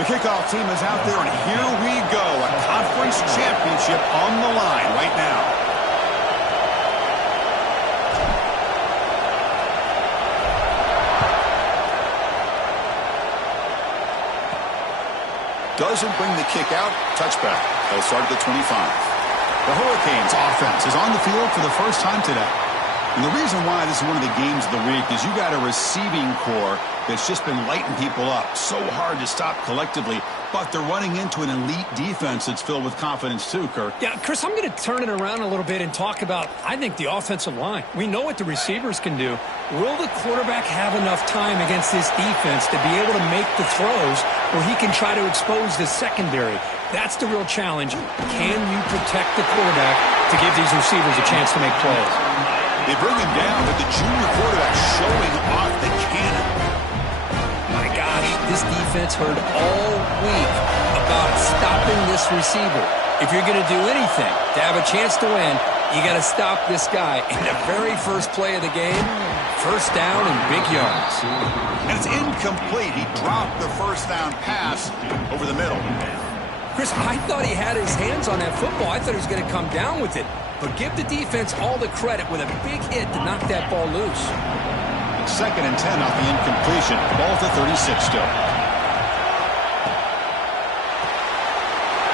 The kickoff team is out there, and here we go. A conference championship on the line right now. Doesn't bring the kick out. Touchback. They'll start at the 25. The Hurricanes offense is on the field for the first time today. And the reason why this is one of the games of the week is you got a receiving core that's just been lighting people up. So hard to stop collectively, but they're running into an elite defense that's filled with confidence too, Kirk. Yeah, Chris, I'm going to turn it around a little bit and talk about, I think, the offensive line. We know what the receivers can do. Will the quarterback have enough time against this defense to be able to make the throws where he can try to expose the secondary? That's the real challenge. Can you protect the quarterback to give these receivers a chance to make plays? They bring him down with the junior quarterback showing off the cannon. My gosh, this defense heard all week about stopping this receiver. If you're going to do anything to have a chance to win, you got to stop this guy. In the very first play of the game, first down and big yards. And it's incomplete. He dropped the first down pass over the middle. Chris, I thought he had his hands on that football. I thought he was going to come down with it. But give the defense all the credit with a big hit to knock that ball loose. It's 2nd and 10 off the incompletion. Ball at the 36 still.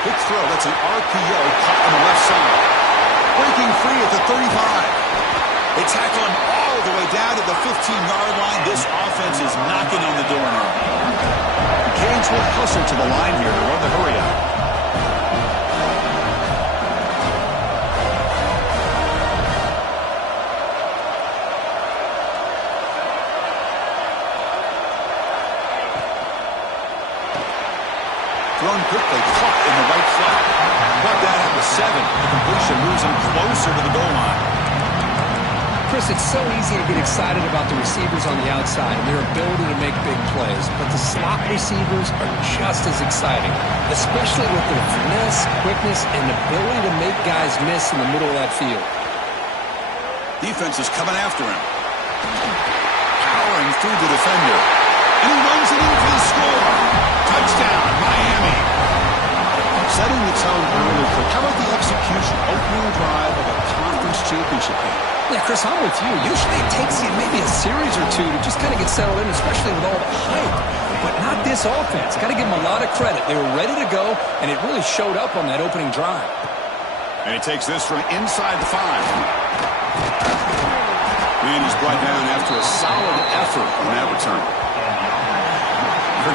Big throw. That's an RPO caught on the left side. Breaking free at the 35. They tackle him all the way down to the 15-yard line. This offense is knocking on the door now. Canes will hustle to the line here to run the hurry out. Thrown quickly, caught in the right flat. Brought down at the 7. The completion moves him closer to the goal line. Chris, it's so easy to get excited about the receivers on the outside and their ability to make big plays, but the slot receivers are just as exciting, especially with their finesse, quickness, and ability to make guys miss in the middle of that field. Defense is coming after him. Powering through the defender. And he runs it in for the score. Touchdown, Miami. Setting the tone early. How about the execution? Opening drive of a conference championship game. Yeah, Chris, I'm with you. Usually it takes you maybe a series or two to just kind of get settled in, especially with all the hype. But not this offense. Got to give them a lot of credit. They were ready to go, and it really showed up on that opening drive. And he takes this from inside the 5. And he's brought down after a solid effort on that return.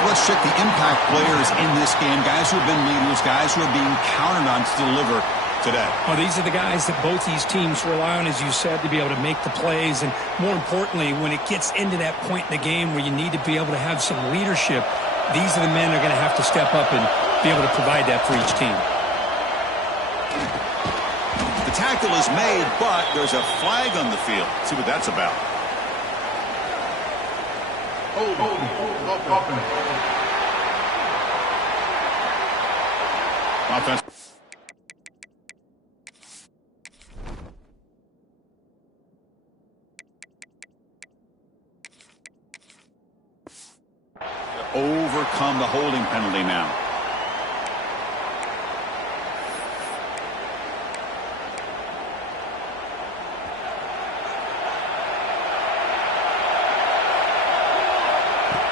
Let's check the impact players in this game. Guys who have been leaders, guys who are being counted on to deliver today. Well, these are the guys that both these teams rely on, as you said, to be able to make the plays. And more importantly, when it gets into that point in the game where you need to be able to have some leadership, these are the men that are going to have to step up and be able to provide that for each team. The tackle is made, but there's a flag on the field. Let's see what that's about. Offense. Overcome the holding penalty now.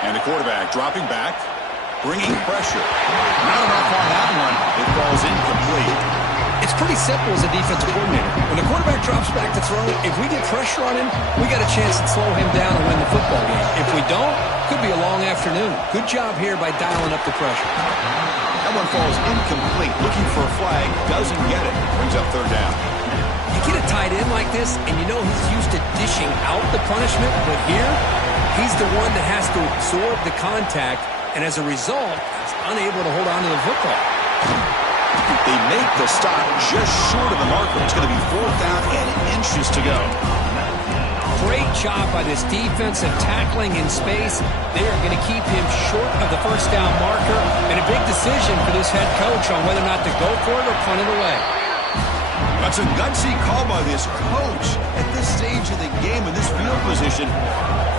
And the quarterback dropping back, bringing pressure. Not enough on that one. It falls incomplete. It's pretty simple as a defensive coordinator. When the quarterback drops back to throw, if we get pressure on him, we got a chance to slow him down and win the football game. If we don't, could be a long afternoon. Good job here by dialing up the pressure. That one falls incomplete. Looking for a flag, doesn't get it. Brings up 3rd down. You get a tight end like this, and you know he's used to dishing out the punishment, but here, he's the one that has to absorb the contact, and as a result, he's unable to hold on to the football. They make the stop just short of the marker. It's going to be 4th down and inches to go. Great job by this defense of tackling in space. They are going to keep him short of the first down marker, and a big decision for this head coach on whether or not to go for it or punt it away. That's a gutsy call by this coach at this stage of the game in this field position,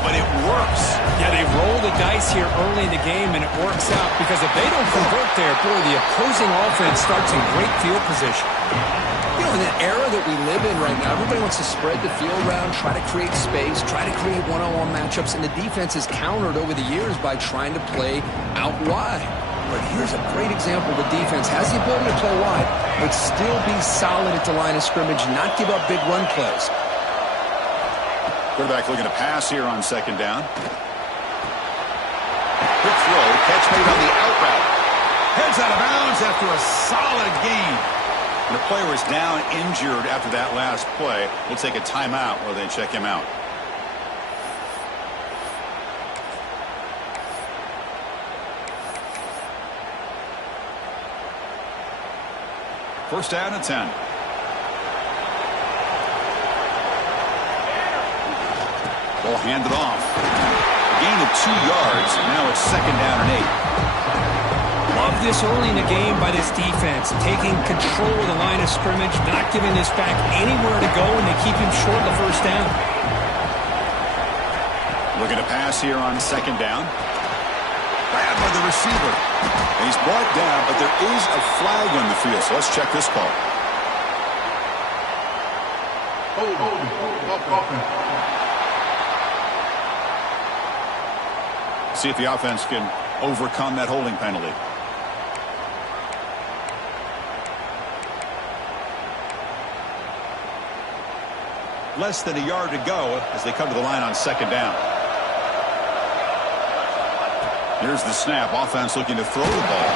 but it works. Yeah, they roll the dice here early in the game, and it works out because if they don't convert there, boy, the opposing offense starts in great field position. You know, in the era that we live in right now, everybody wants to spread the field around, try to create space, try to create one-on-one matchups, and the defense is countered over the years by trying to play out wide. But here's a great example. The defense has the ability to play wide, but still be solid at the line of scrimmage, not give up big run plays. Quarterback looking to pass here on second down. Quick throw, catch made on the out route. Heads out of bounds after a solid gain. And the player is down injured after that last play. We'll take a timeout while they check him out. First down and 10. Ball handed off. Gain of 2 yards. Now it's second down and 8. Love this early in the game by this defense, taking control of the line of scrimmage, not giving this back anywhere to go, and they keep him short of the first down. Looking to pass here on second down. Grabbed by the receiver. And he's brought down, but there is a flag on the field, so let's check this call. See if the offense can overcome that holding penalty. Less than a yard to go as they come to the line on second down. Here's the snap. Offense looking to throw the ball.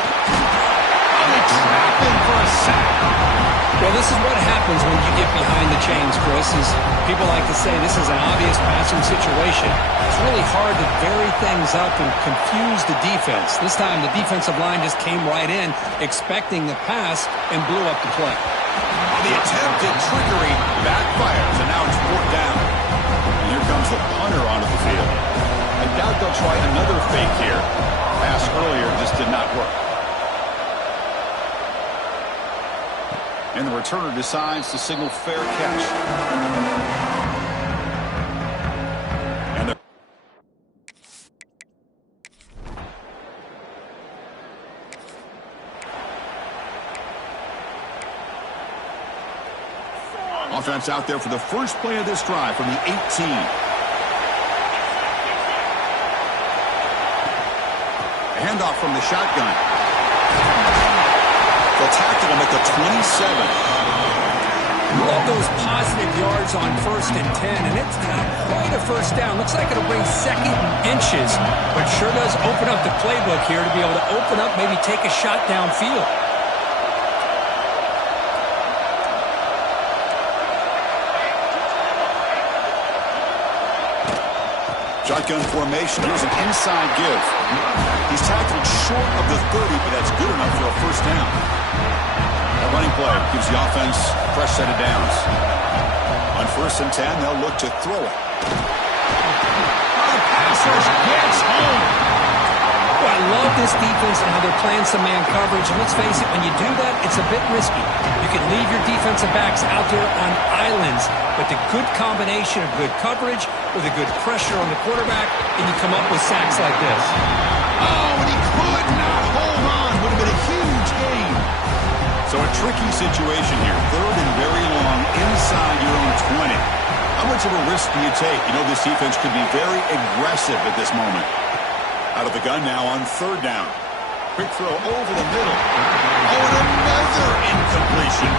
And they trap him for a sack. Well, this is what happens when you get behind the chains, Chris. Is people like to say this is an obvious passing situation. It's really hard to vary things up and confuse the defense. This time the defensive line just came right in, expecting the pass, and blew up the play. The attempted trickery backfires, and now it's fourth down. And here comes the punter onto the field. I doubt they'll try another fake here. Pass earlier just did not work. And the returner decides to signal fair catch. And the offense out there for the first play of this drive from the 18. Handoff from the shotgun. They'll tackle him at the 27. Love those positive yards on 1st and 10, and it's not quite a first down. Looks like it'll bring second inches, but sure does open up the playbook here to be able to open up, maybe take a shot downfield. Shotgun formation. Here's an inside give. He's tackled short of the 30, but that's good enough for a first down. A running play gives the offense a fresh set of downs. On 1st and 10, they'll look to throw it. The pass rush gets home. Well, I love this defense and how they're playing some man coverage. And let's face it, when you do that, it's a bit risky. You can leave your defensive backs out there on islands, but the good combination of good coverage with a good pressure on the quarterback, and you come up with sacks like this. Oh, and he could not hold on. Would have been a huge gain. So a tricky situation here. 3rd and very long inside your own 20. How much of a risk do you take? You know this defense could be very aggressive at this moment. Out of the gun now on 3rd down. Quick throw over the middle. Oh, and another incompletion.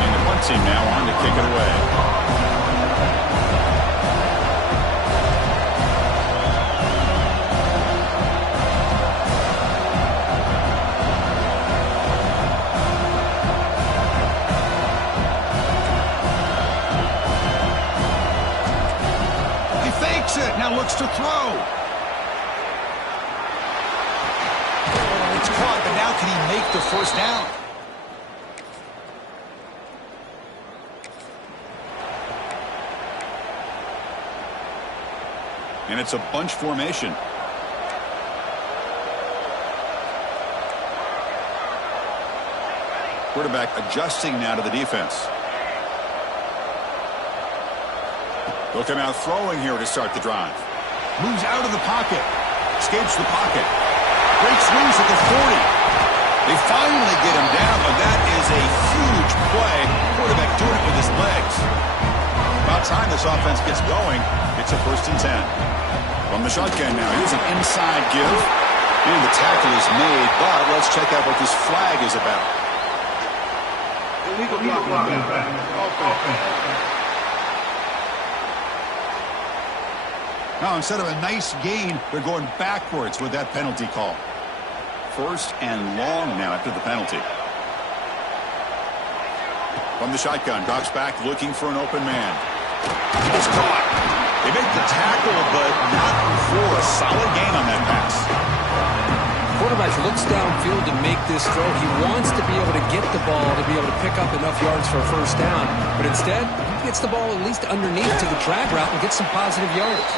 And the punt team now on to kick it away. It now looks to throw. It's caught, but now can he make the first down? And it's a bunch formation. Quarterback adjusting now to the defense. They'll come out throwing here to start the drive. Moves out of the pocket. Escapes the pocket. Breaks loose at the 40. They finally get him down, but that is a huge play. Quarterback doing it with his legs. About time this offense gets going. It's a 1st and 10. From the shotgun now. Here's an inside give. And the tackle is made, but let's check out what this flag is about. Illegal block. Now, instead of a nice gain, they're going backwards with that penalty call. 1st and long now after the penalty. From the shotgun, drops back looking for an open man. It's caught. They make the tackle, but not before a solid gain on that pass. Quarterback looks downfield to make this throw. He wants to be able to get the ball to be able to pick up enough yards for a 1st down. But instead, he gets the ball at least underneath to the drag route and gets some positive yards.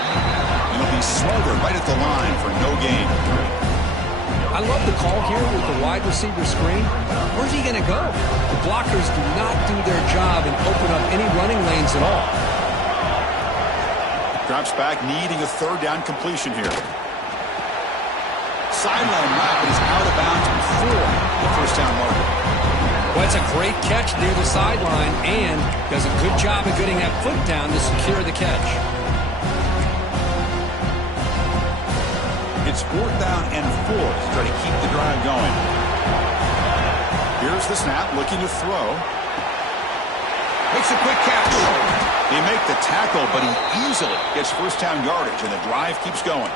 He'll be smothered right at the line for no gain. I love the call here with the wide receiver screen. Where's he going to go? The blockers do not do their job and open up any running lanes at all. Drops back, needing a 3rd down completion here. Sideline route, but he's out of bounds before the 1st down marker. Well, it's a great catch near the sideline and does a good job of getting that foot down to secure the catch. It's 4th down and 4 to try to keep the drive going. Here's the snap, looking to throw. Makes a quick catch. They make the tackle, but he easily gets 1st down yardage, and the drive keeps going.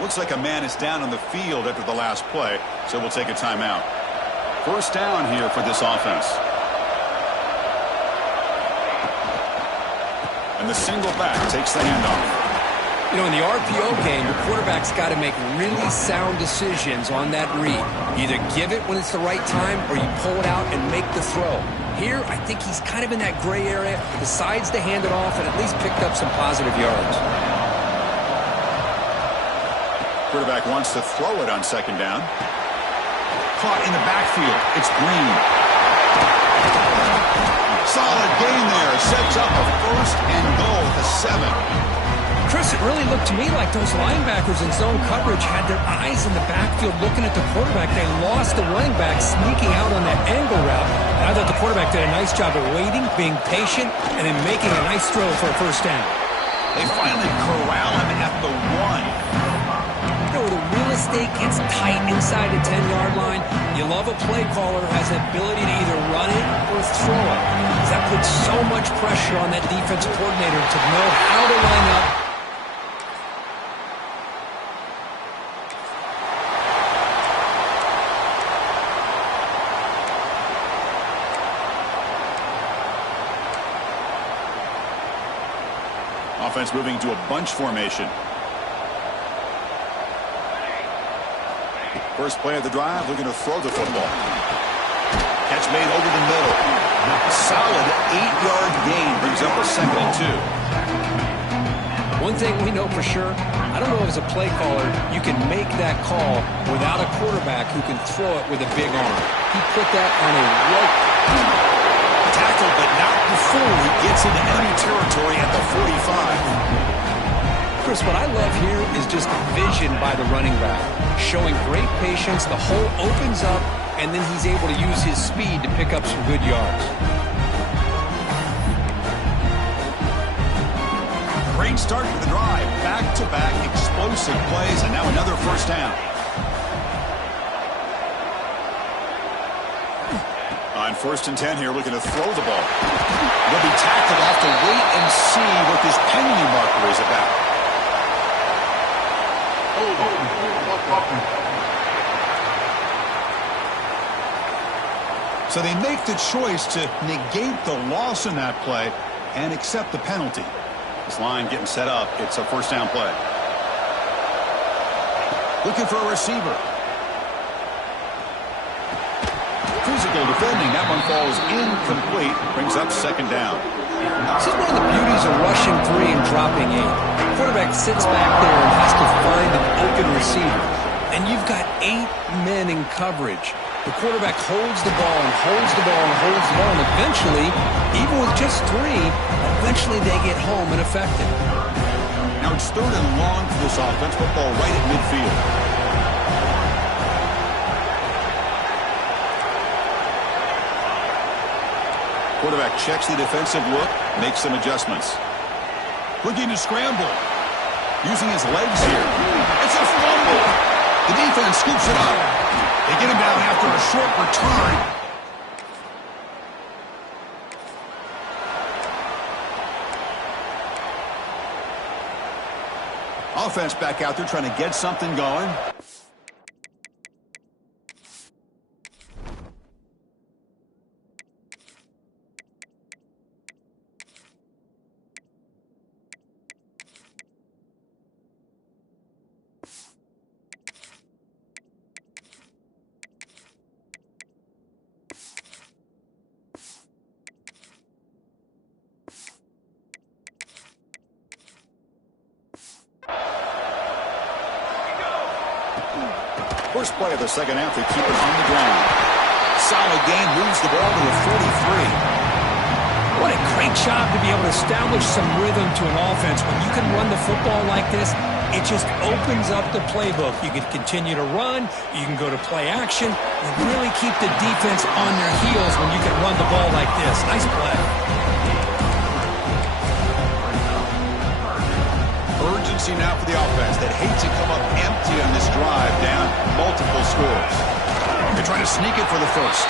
Looks like a man is down on the field after the last play, so we'll take a timeout. 1st down here for this offense. And the single back takes the handoff. You know, in the RPO game, the quarterback's got to make really sound decisions on that read. Either give it when it's the right time or you pull it out and make the throw. Here, I think he's kind of in that gray area, decides to hand it off and at least picked up some positive yards. Quarterback wants to throw it on 2nd down. Caught in the backfield. It's Green. Solid gain there. Sets up a 1st and goal at the 7. Chris, it really looked to me like those linebackers in zone coverage had their eyes in the backfield looking at the quarterback. They lost the running back sneaking out on that angle route. And I thought the quarterback did a nice job of waiting, being patient, and then making a nice throw for a 1st down. They finally corral him at the 1. You know, where the real estate gets tight inside the 10-yard line, you love a play caller who has the ability to either run it or throw it. Because that puts so much pressure on that defensive coordinator to know how to line up. Offense moving to a bunch formation. First play of the drive, looking to throw the football. Catch made over the middle. Solid 8-yard gain, brings up a 2nd and 2. One thing we know for sure, I don't know if as a play caller you can make that call without a quarterback who can throw it with a big arm. He put that on a rope. Tackle, but not before he gets into enemy territory at the 45. Chris, what I love here is just vision by the running back. Showing great patience, the hole opens up, and then he's able to use his speed to pick up some good yards. Great start to the drive. Back-to-back explosive plays, and now another 1st down. On 1st and 10 here, looking to throw the ball. They'll be tackled. Have to wait and see what this penalty marker is about. So they make the choice to negate the loss in that play and accept the penalty. This line getting set up. It's a 1st down play. Looking for a receiver. Physical defending. That one falls incomplete. Brings up 2nd down. This is one of the beauties of rushing 3 and dropping 8. The quarterback sits back there and has to find an open receiver. And you've got 8 men in coverage. The quarterback holds the ball and holds the ball and holds the ball, and eventually, even with just 3, eventually they get home and effective. Now it's 3rd and long for this offense. Football right at midfield. Quarterback checks the defensive look, makes some adjustments. Looking to scramble. Using his legs here. It's a fumble. The defense scoops it up. They get him down after a short return. Offense back out there trying to get something going. First play of the second half, they keep it on the ground. Solid game, moves the ball to the 43. What a great job to be able to establish some rhythm to an offense. When you can run the football like this, it just opens up the playbook. You can continue to run, you can go to play action, and really keep the defense on their heels when you can run the ball like this. Nice play. Urgency now for the offense that hates to come up empty on this drive, down multiple scores. They're trying to sneak it for the first.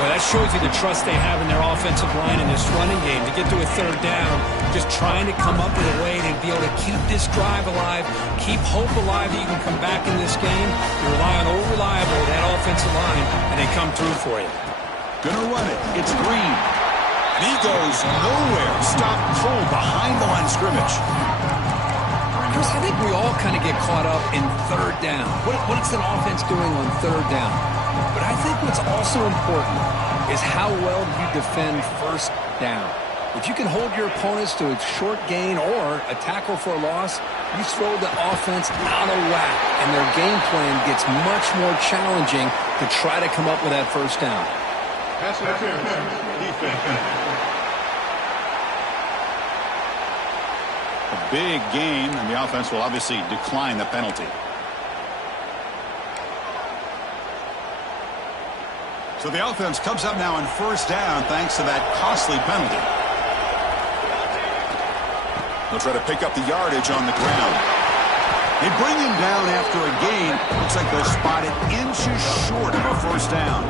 Well, that shows you the trust they have in their offensive line in this running game. To get to a 3rd down, just trying to come up with a way to be able to keep this drive alive, keep hope alive that you can come back in this game. You rely on old reliable, that offensive line, and they come through for you. Gonna run it. It's Green. And he goes nowhere. Stop cold behind the line of scrimmage. Chris, I think we all kind of get caught up in 3rd down. What's an offense doing on 3rd down? But I think what's also important is how well you defend 1st down. If you can hold your opponents to a short gain or a tackle for a loss, you throw the offense out of whack, and their game plan gets much more challenging to try to come up with that 1st down. Pass interference. Defense. A big gain, and the offense will obviously decline the penalty. So the offense comes up now on 1st down thanks to that costly penalty. They'll try to pick up the yardage on the ground. They bring him down after a gain. Looks like they'll spot it inches short of a 1st down.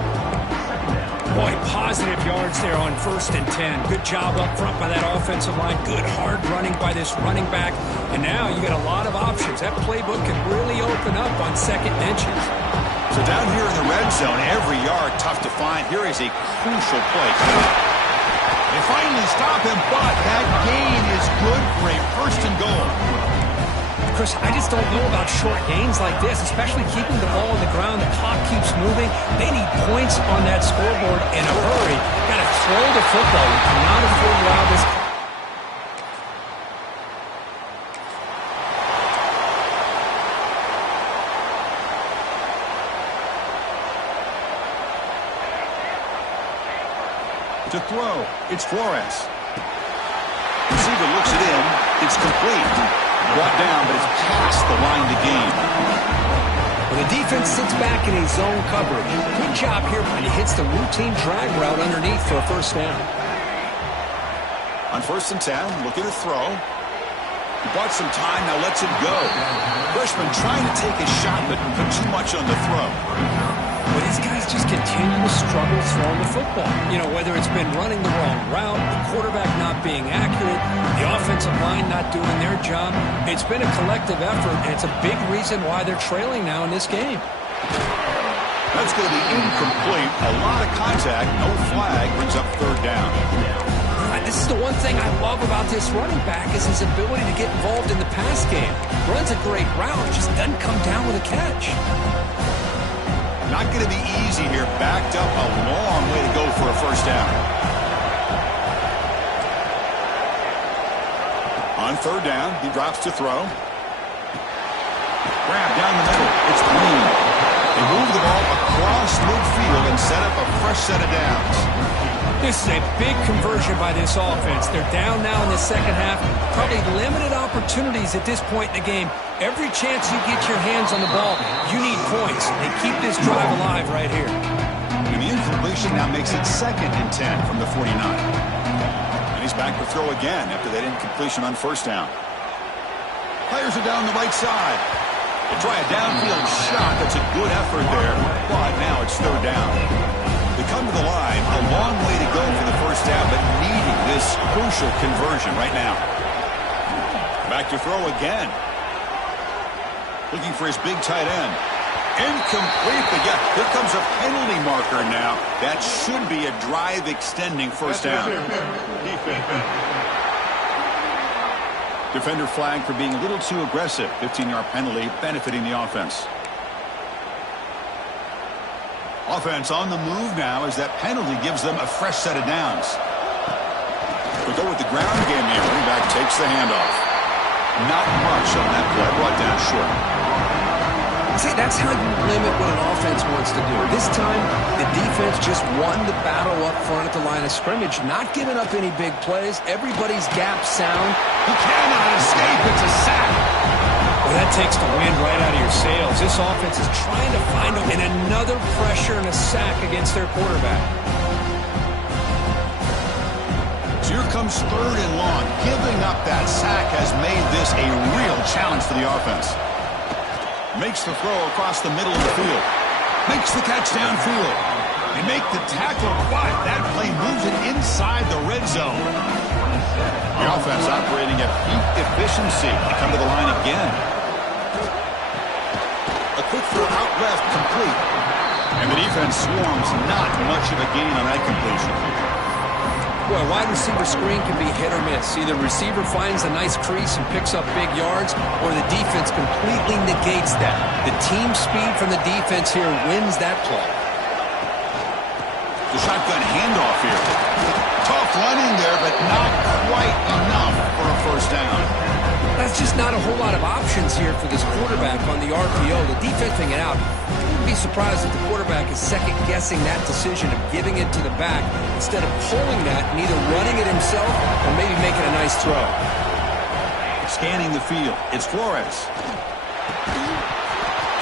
Boy, positive yards there on 1st and 10. Good job up front by that offensive line. Good hard running by this running back. And now you got a lot of options. That playbook can really open up on 2nd and inches. So down here in the red zone, every yard tough to find. Here is a crucial play. They finally stop him, but that gain is good for a 1st and goal. Chris, I just don't know about short gains like this, especially keeping the ball on the ground. The clock keeps moving. They need points on that scoreboard in a hurry. Got to throw the football. You cannot afford to allow this. To throw, it's Flores. Receiver looks it in. It's complete. Brought down, but it's past the line to gain. Well, the defense sits back in his zone coverage. Good job here when he hits the routine drag route underneath for a 1st down. On 1st and 10, looking to throw. He bought some time, now lets it go. Freshman trying to take a shot, but put too much on the throw. But these guys just continue to struggle throwing the football. You know, whether it's been running the wrong route, the quarterback not being accurate, the offensive line not doing their job. It's been a collective effort, and it's a big reason why they're trailing now in this game. That's going to be incomplete. A lot of contact, no flag, brings up 3rd down. This is the one thing I love about this running back is his ability to get involved in the pass game. Runs a great route, just doesn't come down with a catch. Not going to be easy here. Backed up a long way to go for a 1st down. On 3rd down, he drops to throw. Grab down the middle. It's Green. They move the ball across midfield and set up a fresh set of downs. This is a big conversion by this offense. They're down now in the second half. Probably limited opportunities at this point in the game. Every chance you get your hands on the ball, you need points. They keep this drive alive right here. And the incompletion now makes it 2nd and 10 from the 49. And he's back to throw again after that incompletion on first down. Players are down the right side. They try a downfield shot. That's a good effort there, but now it's 3rd down. They come to the line, a long way to go for the first down, but needing this crucial conversion right now. Back to throw again. Looking for his big tight end. Incomplete, but yeah, here comes a penalty marker now. That should be a drive-extending first down. Defender flagged for being a little too aggressive. 15-yard penalty benefiting the offense. Offense on the move now as that penalty gives them a fresh set of downs. We go with the ground game here. Running back takes the handoff. Not much on that play. Brought down short. See, that's how you limit what an offense wants to do. This time, the defense just won the battle up front at the line of scrimmage, not giving up any big plays. Everybody's gap sound. He cannot escape. It's a sack. Well, that takes the wind right out of your sails. This offense is trying to find them in another pressure and a sack against their quarterback. So here comes 3rd and long. Giving up that sack has made this a real challenge for the offense. Makes the throw across the middle of the field. Makes the catch downfield. They make the tackle, but that play moves it inside the red zone. The offense operating at peak efficiency. They come to the line again. A quick throw out left, complete. And the defense swarms, not much of a gain on that completion. Boy, a wide receiver screen can be hit or miss. Either receiver finds a nice crease and picks up big yards, or the defense completely negates that. The team speed from the defense here wins that play. The shotgun handoff here. Tough running there, but not quite enough for a first down. That's just not a whole lot of options here for this quarterback on the RPO. The defense figuring it out. I wouldn't be surprised if the quarterback is second-guessing that decision of giving it to the back instead of pulling that and either running it himself or maybe making a nice throw. Scanning the field. It's Flores.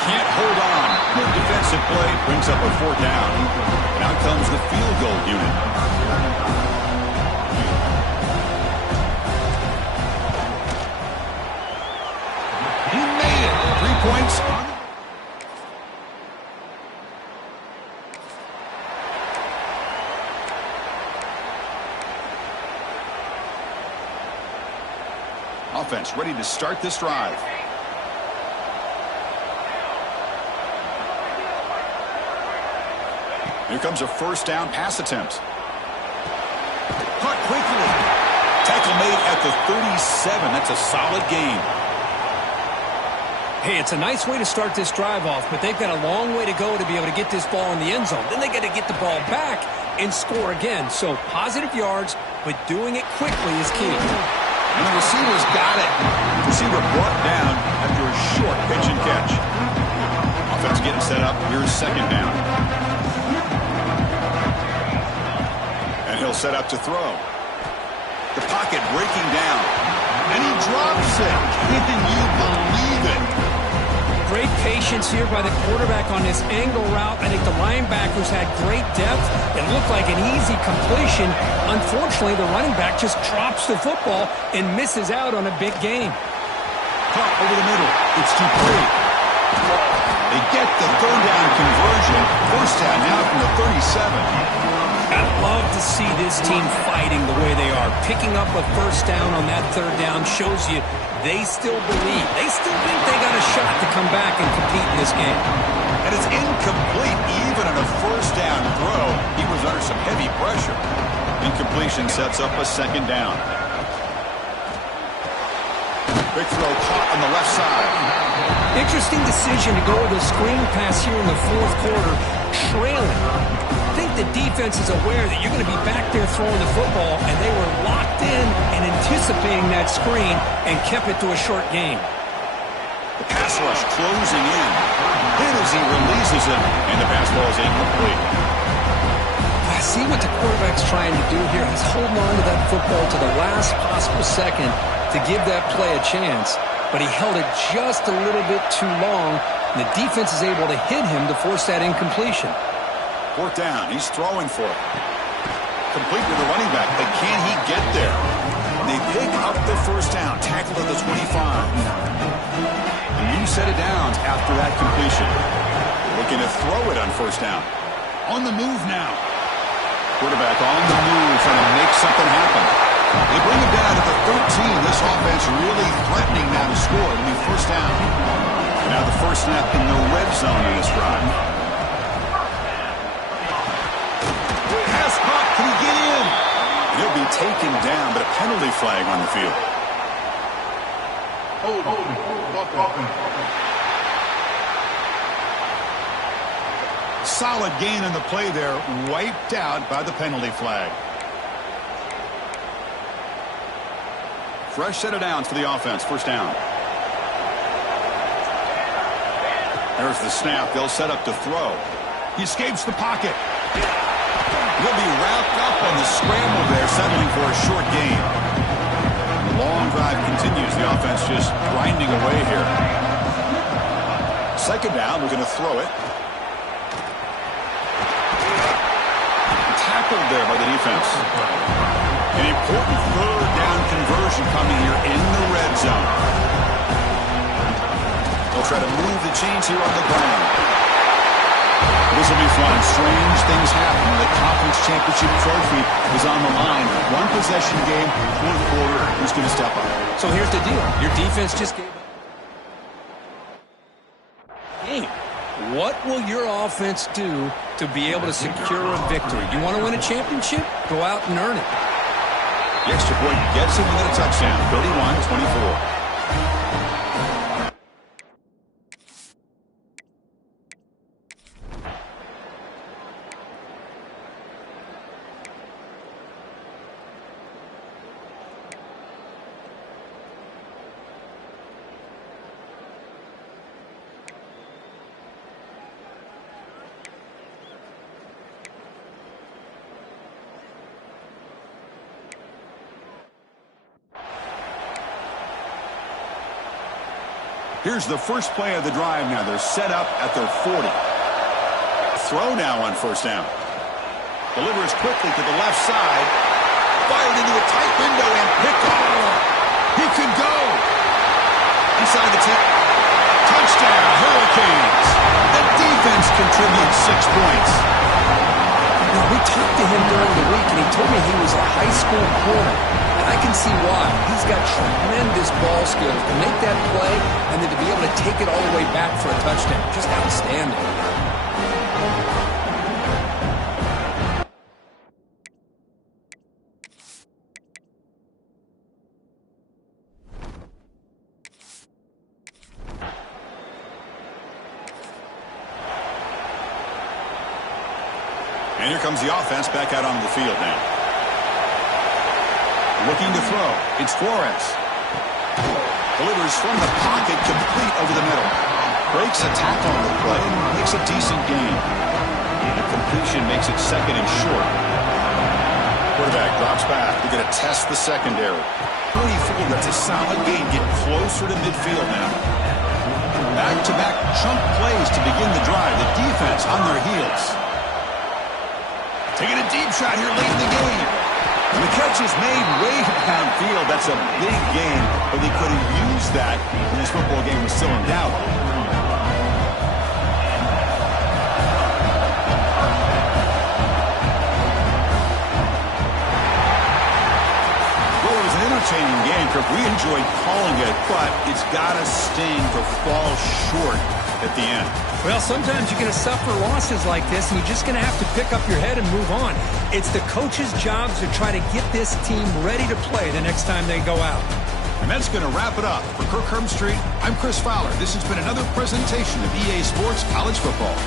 Can't hold on. The defensive play brings up a 4th down. Now comes the field goal unit. He made it. 3 points on the... Offense ready to start this drive. Here comes a first down pass attempt. Caught quickly. Tackle made at the 37. That's a solid gain. Hey, it's a nice way to start this drive off, but they've got a long way to go to be able to get this ball in the end zone. Then they got to get the ball back and score again. So positive yards, but doing it quickly is key. And the receiver's got it. The receiver brought down after a short pitch and catch. Offense getting set up. Here's 2nd down. And he'll set up to throw. The pocket breaking down. And he drops it. Can you believe it? Great patience here by the quarterback on this angle route. I think the linebackers had great depth. It looked like an easy completion. Unfortunately, the running back just drops the football and misses out on a big gain. Caught over the middle. It's complete. They get the 3rd down conversion. First down now from the 37. I love to see this team fighting the way they are. Picking up a first down on that 3rd down shows you they still believe. They still think they got a shot to come back and compete in this game. And it's incomplete even on a first down throw. He was under some heavy pressure. Incompletion sets up a 2nd down. Big throw caught on the left side. Interesting decision to go with a screen pass here in the 4th quarter, trailing. I think the defense is aware that you're going to be back there throwing the football, and they were locked in and anticipating that screen and kept it to a short gain. The pass rush closing in. Hit as he releases it, and the pass ball is incomplete. I see what the quarterback's trying to do here. He's holding on to that football to the last possible second to give that play a chance, but he held it just a little bit too long, and the defense is able to hit him to force that incompletion. Fourth down, he's throwing for it. Complete to the running back, but can he get there? They pick up the first down, tackled at the 25. And you set it down after that completion. Looking to throw it on first down. On the move now. Quarterback on the move, trying to make something happen. They bring him down at the 13. This offense really threatening now to score. It'll be first down. And now the first snap in the red zone in this drive. Pass caught. Can he get in? He'll be taken down, but a penalty flag on the field. Solid gain on the play there, wiped out by the penalty flag. Fresh set of downs for the offense, first down. There's the snap. They'll set up to throw. He escapes the pocket. He'll be wrapped up on the scramble there, settling for a short gain. The long drive continues. The offense just grinding away here. Second down, we're going to throw it. Tackled there by the defense. An important third down conversion coming here in the red zone. They'll try to move the chains here on the ground. This will be fun. Strange things happen when the conference championship trophy is on the line. One possession game, fourth quarter. Who's going to step up? So here's the deal. Your defense just gave up. Hey, what will your offense do to be able to secure a victory? You want to win a championship? Go out and earn it. The extra point gets him within a touchdown. 31-24. Here's the first play of the drive now. They're set up at their 40. Throw now on first down. Delivers quickly to the left side. Fired into a tight window and picked off. He could go. Inside the 10. Touchdown, Hurricanes. The defense contributes 6 points. Now, we talked to him during the week, and he told me he was a high school corner. And I can see why. He's got tremendous ball skills to make that play and then to be able to take it all the way back for a touchdown. Just outstanding. And here comes the offense back out onto the field now. Looking to throw. It's Flores. Delivers from the pocket, complete over the middle. Breaks a tackle on the play. Makes a decent gain. The completion makes it second and short. Quarterback drops back. They're going to test the secondary. 34, that's a solid gain. Get closer to midfield now. Back-to-back chunk plays to begin the drive. The defense on their heels. Taking a deep shot here late in the game. And the catch is made way downfield. That's a big gain, but they could have used that when this football game was still in doubt. Well, it was an entertaining game, Kirk. We enjoyed calling it, but it's got to sting to fall short at the end. Well, sometimes you're going to suffer losses like this, and you're just going to have to pick up your head and move on. It's the coach's job to try to get this team ready to play the next time they go out. And that's going to wrap it up. For Kirk Herbstreit, I'm Chris Fowler. This has been another presentation of EA Sports College Football.